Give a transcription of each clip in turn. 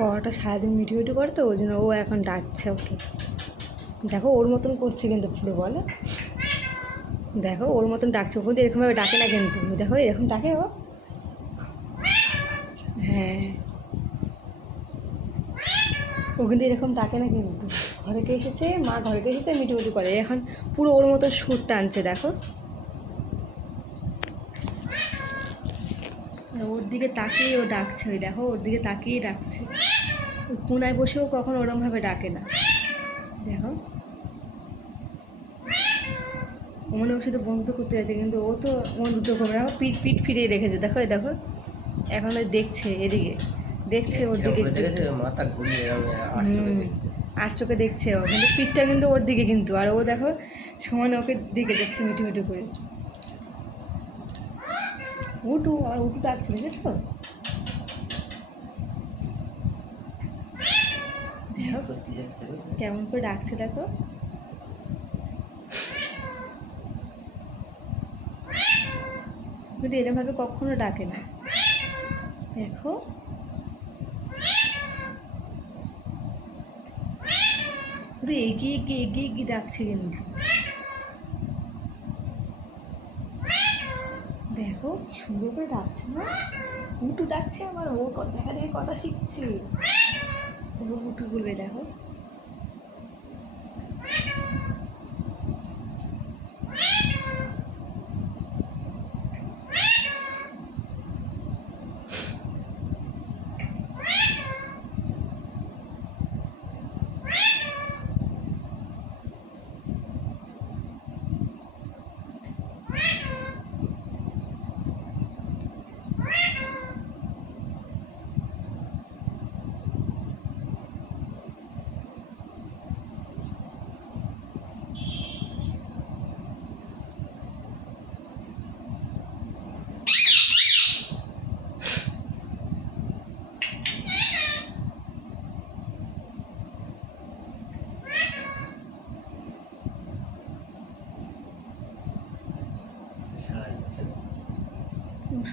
বড়টা সারাদিন মিঠু মিঠু করে তো ওই জন্য ও এখন ডাকছে ওকে। দেখো ওর মতন করছে কিন্তু পুরো, বলো দেখো ওর মতন ডাকছে, ও কিন্তু এরকমভাবে ডাকে না কিন্তু, দেখো এরকম ডাকে ও। হ্যাঁ ও কিন্তু এরকম ডাকে না কিন্তু, ঘরেতে এসেছে মা, ঘরেতে এসেছে মিটু মিটু করে, এখন পুরো ওর মতো সুর টানছে দেখো। ওর দিকে তাকিয়ে ও ডাকছে, ওই দেখো ওর দিকে তাকিয়ে ডাকছে। ওই কোনায় বসেও কখনো ওরমভাবে ডাকে না, দেখো ও মনে ও শুধু বন্ধুত্ব করতে যাচ্ছে, কিন্তু ও তো বন্ধুত্ব করবে না, পিঠ পিঠ ফিরিয়ে রেখেছে দেখো, এই দেখো এখন ওই দেখছে এদিকে, দেখছে ওর দিকে মাথা ঘুরিয়ে আর চোখে দেখছে ও, কিন্তু পিঠটা কিন্তু ওর দিকে কিন্তু, আর ও দেখো সমানে ওকে দিকে দেখছে মিঠু মিঠু করে। উঠু আর উঠু ডাকছে দেখেছো, দেখো কেমন করে ডাকছে দেখো। কিন্তু এরমভাবে কখনো ডাকে না, দেখো পুরো এগিয়ে এগিয়ে এগিয়ে এগিয়ে ডাকছে কিন্তু, দেখো সুন্দর করে ডাকছে না, উটু ডাকছে আমার, ও দেখা দেখে কথা শিখছে, ও উটু বলবে দেখো।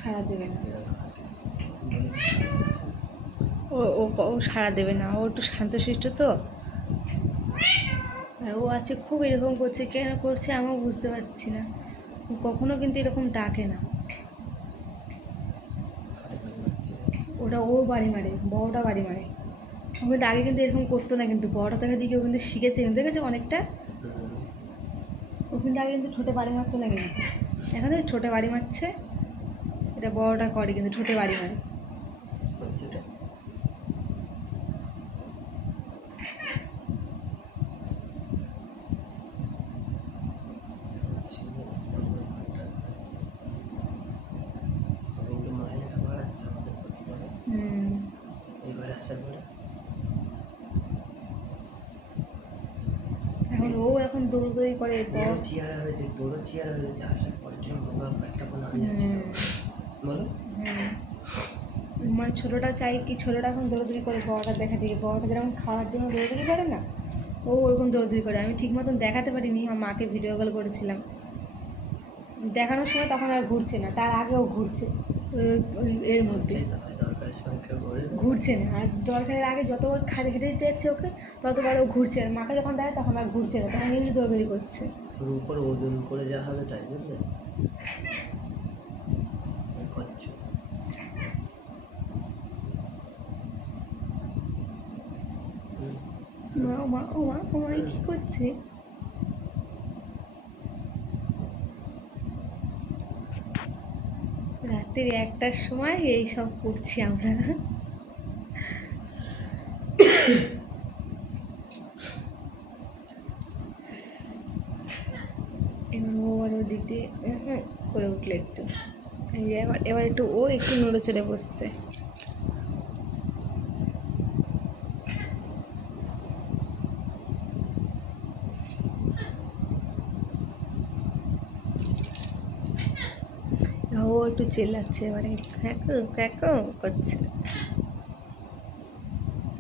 সাড়া দেবে না, ও ও ও সাড়া দেবে না, ও একটু শান্তশিষ্ট তো, আর ও আছে খুব এরকম করছে, কেন করছে আমিও বুঝতে পারছি না, ও কখনো কিন্তু এরকম ডাকে না। ওটা ওর বাড়ি মারে, বড়টা বাড়ি মারে, ও কিন্তু আগে কিন্তু এরকম করতো না, কিন্তু বড়টা থেকে দিকে ও কিন্তু শিখেছে, কিন্তু দেখেছো অনেকটা, ও কিন্তু আগে কিন্তু ঠোঁটে বাড়ি মারতো না কিন্তু, এখন ঠোঁটে বাড়ি মারছে, এটা বড়টা করে কিন্তু ঠোঁটে বাড়ি মারে। এখন ও এখন দৌড়দৌড়ি করে, বড় চেয়ার হয়েছে, বড় চেয়ার হয়েছে, আসার পর কেমন ব্যাপারটা কোনো হয়ে যাচ্ছে বলো। মানে ছোটোটা চাই কি, ছোটোটা এখন দৌড়দৌড়ি করে বড়টা দেখা দেখি, বড়টা যেরকম খাওয়ার জন্য দৌড়দৌড়ি করে না, ও ওরকম দৌড়দৌড়ি করে। আমি ঠিক মতন দেখাতে পারিনি, আমার মাকে ভিডিও কল করেছিলাম দেখানোর সময়, তখন আর ঘুরছে না, তার আগেও ঘুরছে এর মধ্যে ঘুরছে না, আর দরকারের আগে যতবার খাটে খেটে দিতে যাচ্ছে ওকে, ততবার ও ঘুরছে, আর মাকে যখন দেয় তখন আর ঘুরছে না, তখন এমনি দৌড়দৌড়ি করছে। উপরে ওজন করে যা হবে তাই বুঝলে। মা ও মা ও মা ও মা কী করছে, রাত্রির 1টার সময় এই সব করছি আমরা। এবার ও আবার ওদিক দিয়ে করে উঠলো একটু, এই যে এবার এবার একটু ও একটু নড়ে চড়ে বসছে। ও একটু চেল্লাচ্ছে, এবারে ক্যাকো ক্যাকো করছে।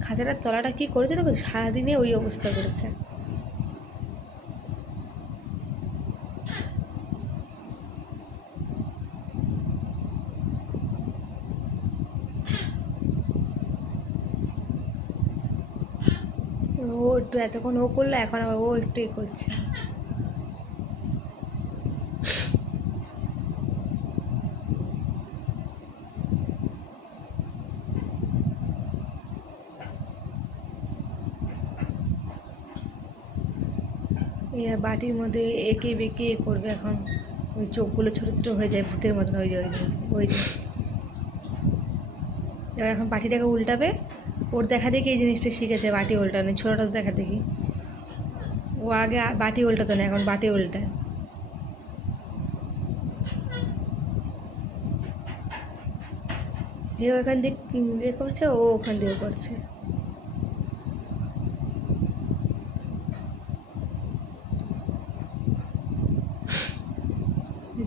খাঁচাটার তলাটা কী করেছে দেখো, সারাদিনে ওই অবস্থা করেছে। ও একটু এতক্ষণ ও করলো, এখন আবার ও একটু এ করছে। এই বাটির মধ্যে এঁকে বেঁকে এ করবে এখন। ওই চোখগুলো ছোটো ছোটো হয়ে যায় ভূতের মতন, ওই যে ওই যে ওই যে। এবার এখন বাটিটাকে উল্টাবে। ওর দেখা দেখি এই জিনিসটা শিখেছে, বাটি উল্টানো, ছোটোটা দেখা দেখি। ও আগে বাটি উল্টাতো না, এখন বাটি উল্টায়। এ ওখান দিয়ে ইয়ে করছে, ও ওখান দিয়েও করছে।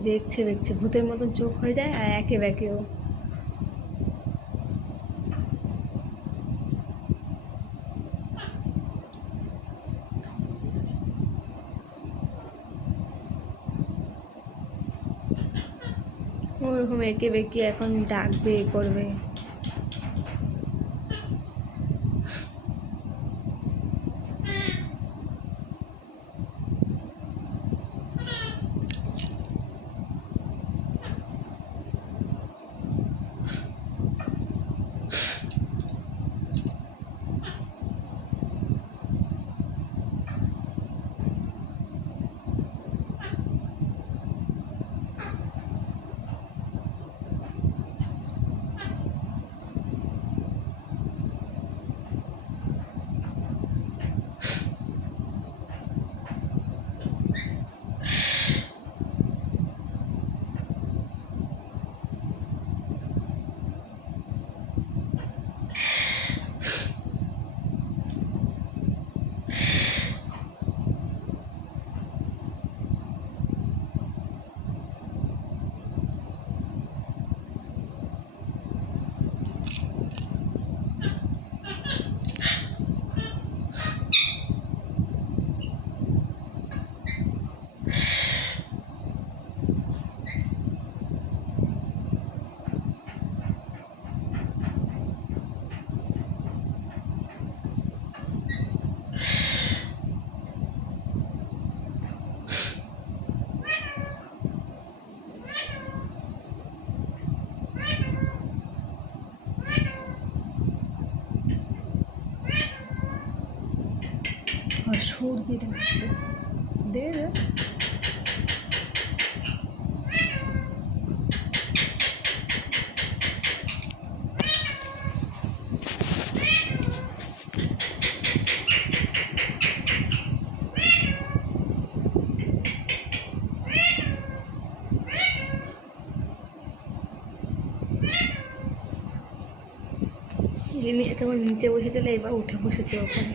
দেখছে দেখছে ভূতের মতন চোখ হয়ে যায়, আর একে বেঁকেও। ওরকম এঁকে বেঁকে এখন ডাকবে, এ করবে। আর সুর দিয়ে ডাকছে, দে দে। জিনিসটা তখন নিচে বসেছিল, এবার উঠে বসেছে ওখানে।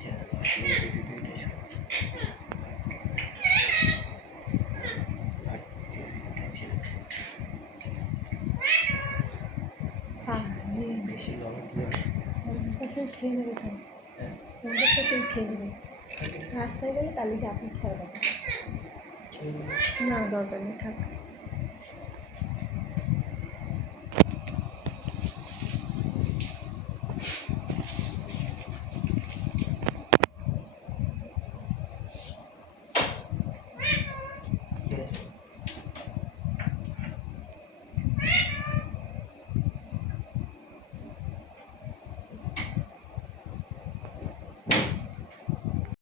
ছেড়ে দাও, আপনি দুদিনকে শোনো। আর দুদিনকে ছেড়ে দাও। বেশি গরম দিও না। সেই খেয়ে নেবে তো, হ্যাঁ, সেই খেয়ে নেবে। রাস্তায় গেলে তাহলে কি আপনি খাওয়া দাওয়া খেয়ে নিও। না, দরকার নেই, থাক।